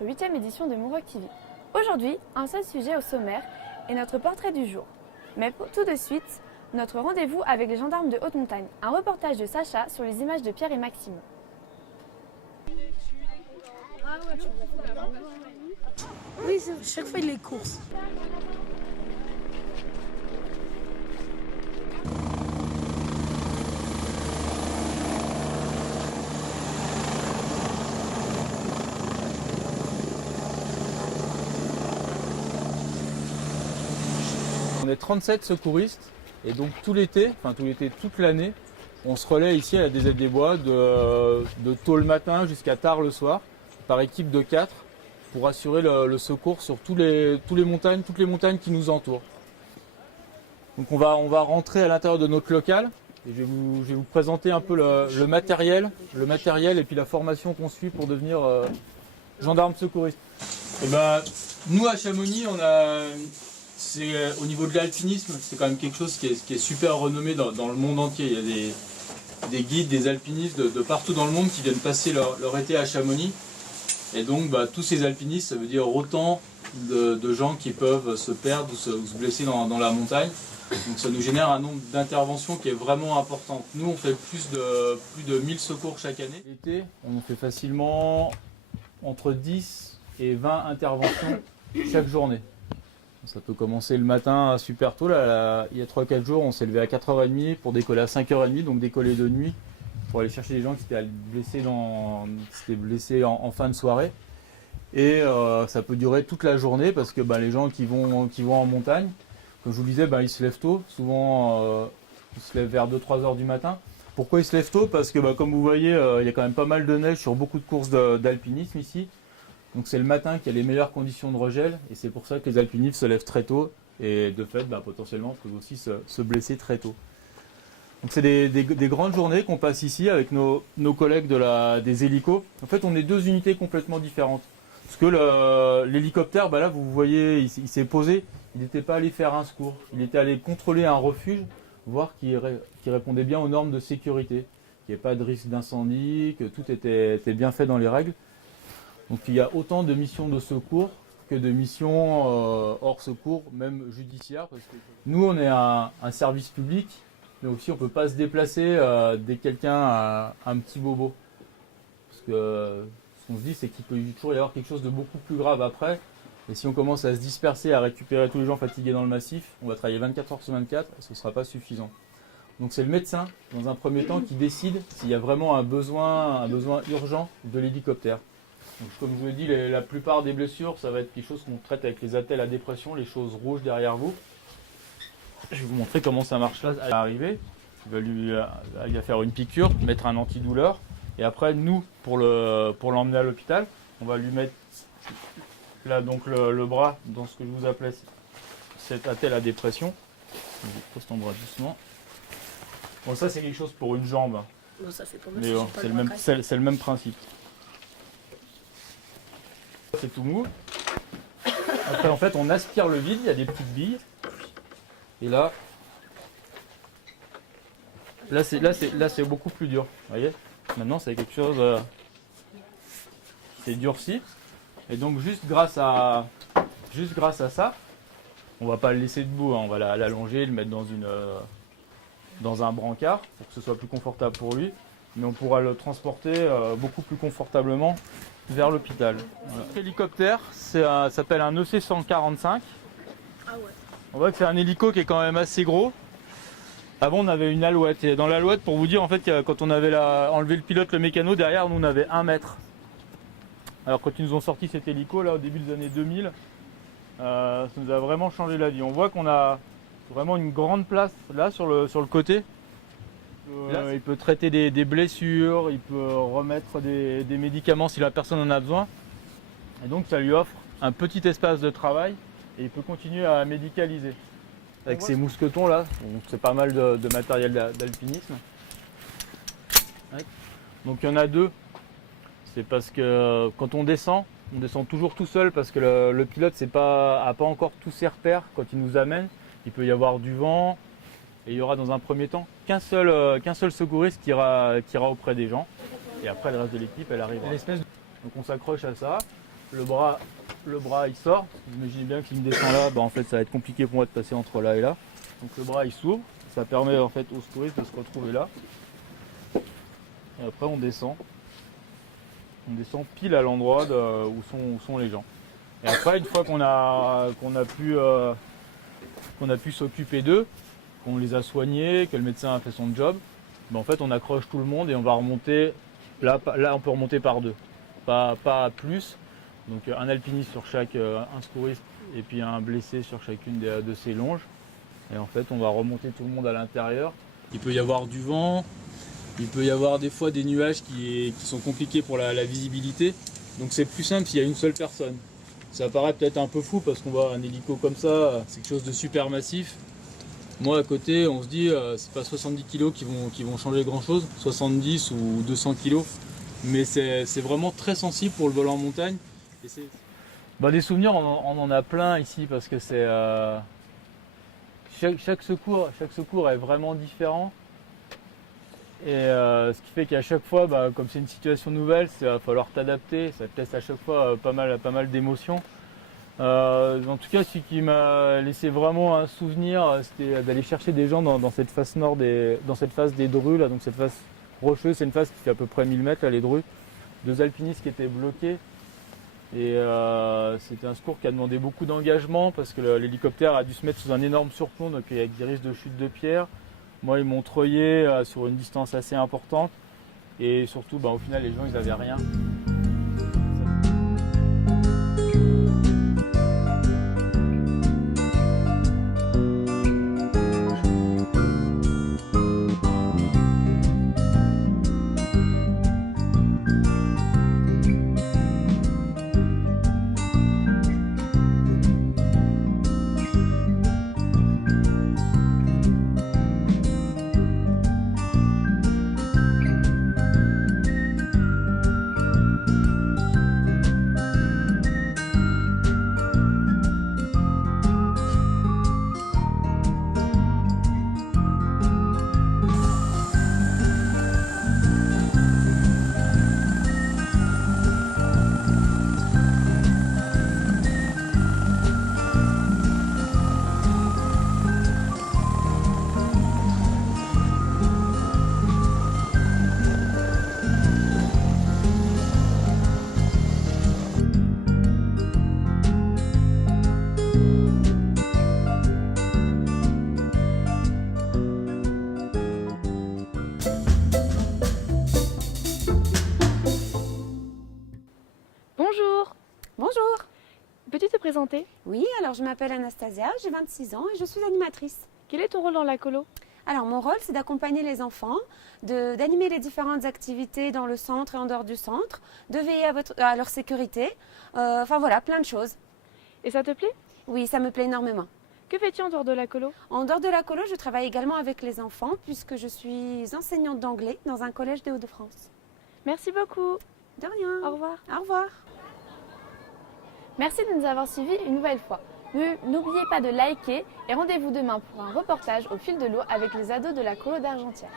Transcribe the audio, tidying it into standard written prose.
notre 8e édition de Moonrock TV. Aujourd'hui, un seul sujet au sommaire est notre portrait du jour. Mais tout de suite, notre rendez-vous avec les gendarmes de haute montagne. Un reportage de Sacha sur les images de Pierre et Maxime. Oui, chaque fois il est course. On est 37 secouristes et donc tout l'été, toute l'année, on se relaie ici à la DZ des Bois de tôt le matin jusqu'à tard le soir par équipe de 4 pour assurer le secours sur toutes les montagnes qui nous entourent. Donc on va rentrer à l'intérieur de notre local et je vais vous présenter un peu le matériel et puis la formation qu'on suit pour devenir gendarme secouriste. Et nous à Chamonix, au niveau de l'alpinisme, c'est quand même quelque chose qui est super renommé dans le monde entier. Il y a des guides, des alpinistes de partout dans le monde qui viennent passer leur été à Chamonix. Et donc tous ces alpinistes, ça veut dire autant de gens qui peuvent se perdre ou se blesser dans la montagne. Donc ça nous génère un nombre d'interventions qui est vraiment important. Nous on fait plus de 1000 secours chaque année. L'été, on fait facilement entre 10 et 20 interventions chaque journée. Ça peut commencer le matin super tôt. Là, il y a 3-4 jours, on s'est levé à 4h30 pour décoller à 5h30, donc décoller de nuit pour aller chercher des gens qui s'étaient blessés en fin de soirée. Et ça peut durer toute la journée parce que les gens qui vont en montagne, comme je vous le disais, ils se lèvent tôt. Souvent, ils se lèvent vers 2-3 heures du matin. Pourquoi ils se lèvent tôt? Parce que comme vous voyez, il y a quand même pas mal de neige sur beaucoup de courses d'alpinisme ici. Donc c'est le matin qu'il y a les meilleures conditions de regel et c'est pour ça que les alpinistes se lèvent très tôt et de fait potentiellement peuvent aussi se blesser très tôt. Donc c'est des grandes journées qu'on passe ici avec nos collègues des hélicos. En fait on est deux unités complètement différentes. Parce que l'hélicoptère, là vous voyez, il s'est posé, il n'était pas allé faire un secours, il était allé contrôler un refuge, voir qu'il répondait bien aux normes de sécurité, qu'il n'y ait pas de risque d'incendie, que tout était bien fait dans les règles. Donc il y a autant de missions de secours que de missions hors secours, même judiciaires. Parce que nous, on est un service public, mais aussi on ne peut pas se déplacer dès que quelqu'un a un petit bobo. Parce que ce qu'on se dit, c'est qu'il peut toujours y avoir quelque chose de beaucoup plus grave après. Et si on commence à se disperser, à récupérer tous les gens fatigués dans le massif, on va travailler 24 heures sur 24 et ce ne sera pas suffisant. Donc c'est le médecin, dans un premier temps, qui décide s'il y a vraiment un besoin urgent de l'hélicoptère. Donc, comme je vous l'ai dit, la plupart des blessures, ça va être quelque chose qu'on traite avec les attelles à dépression, les choses rouges derrière vous. Je vais vous montrer comment ça marche là. À l'arrivée, il va faire une piqûre, mettre un antidouleur. Et après, nous, pour l'emmener à l'hôpital, on va lui mettre là donc le bras dans ce que je vous appelais cette attelle à dépression. Je pose ton bras doucement. Bon, ça c'est quelque chose pour une jambe. Non, ça fait pas mal, mais c'est le même principe. C'est tout mou. Après, en fait, on aspire le vide, il y a des petites billes. Et là c'est beaucoup plus dur. Vous voyez? Maintenant, c'est quelque chose qui s'est durci. Et donc, juste grâce à ça, on va pas le laisser debout, on va l'allonger, le mettre dans un brancard pour que ce soit plus confortable pour lui. Mais on pourra le transporter beaucoup plus confortablement vers l'hôpital. Voilà. L'hélicoptère, ça s'appelle un EC-145. Ah ouais. On voit que c'est un hélico qui est quand même assez gros. Avant on avait une alouette. Et dans l'alouette, pour vous dire, en fait, quand on avait enlevé le pilote, le mécano, derrière nous on avait 1 mètre. Alors quand ils nous ont sorti cet hélico là au début des années 2000, ça nous a vraiment changé la vie. On voit qu'on a vraiment une grande place là sur le côté. Là, il peut traiter des blessures, il peut remettre des médicaments si la personne en a besoin. Et donc ça lui offre un petit espace de travail et il peut continuer à médicaliser. Avec ces mousquetons là, c'est pas mal de matériel d'alpinisme. Donc il y en a 2. C'est parce que quand on descend toujours tout seul parce que le pilote a pas encore tous ses repères quand il nous amène. Il peut y avoir du vent. Et il y aura dans un premier temps qu'un seul secouriste qui ira auprès des gens. Et après, le reste de l'équipe, elle arrivera. Donc on s'accroche à ça. le bras il sort. Vous imaginez bien qu'il me descend là, en fait ça va être compliqué pour moi de passer entre là et là. Donc le bras il s'ouvre, ça permet en fait aux secouristes de se retrouver là. Et après on descend pile à l'endroit où sont les gens. Et après une fois qu'on a pu s'occuper d'eux, qu'on les a soignés, que le médecin a fait son job, en fait on accroche tout le monde et on va remonter. Là on peut remonter par deux, pas plus. Donc un alpiniste sur chaque un secouriste et puis un blessé sur chacune de ces longes. Et en fait on va remonter tout le monde à l'intérieur. Il peut y avoir du vent, il peut y avoir des fois des nuages qui sont compliqués pour la visibilité. Donc c'est plus simple s'il y a une seule personne. Ça paraît peut-être un peu fou parce qu'on voit un hélico comme ça, c'est quelque chose de super massif. Moi à côté on se dit c'est pas 70 kg qui vont changer grand chose, 70 ou 200 kg. Mais c'est vraiment très sensible pour le vol en montagne. Et des souvenirs on en a plein ici parce que c'est chaque secours est vraiment différent. Et ce qui fait qu'à chaque fois, comme c'est une situation nouvelle, il va falloir t'adapter. Ça te laisse à chaque fois pas mal d'émotions. En tout cas, ce qui m'a laissé vraiment un souvenir, c'était d'aller chercher des gens dans cette face nord, dans cette face des Drus, là, donc cette face rocheuse. C'est une face qui fait à peu près 1000 mètres, là, les Drus. 2 alpinistes qui étaient bloqués. Et c'était un secours qui a demandé beaucoup d'engagement parce que l'hélicoptère a dû se mettre sous un énorme surplomb, donc avec des risques de chute de pierre. Moi, ils m'ont treuillé sur une distance assez importante et surtout, au final, les gens, ils n'avaient rien. Bonjour. Bonjour. Peux-tu te présenter? Oui, alors je m'appelle Anastasia, j'ai 26 ans et je suis animatrice. Quel est ton rôle dans la colo? Alors mon rôle, c'est d'accompagner les enfants, d'animer les différentes activités dans le centre et en dehors du centre, de veiller à leur sécurité, enfin voilà, plein de choses. Et ça te plaît? Oui, ça me plaît énormément. Que fais-tu en dehors de la colo? En dehors de la colo, je travaille également avec les enfants puisque je suis enseignante d'anglais dans un collège des Hauts-de-France. Merci beaucoup. De rien. Au revoir. Au revoir. Merci de nous avoir suivis une nouvelle fois. N'oubliez pas de liker et rendez-vous demain pour un reportage au fil de l'eau avec les ados de la colo d'Argentière.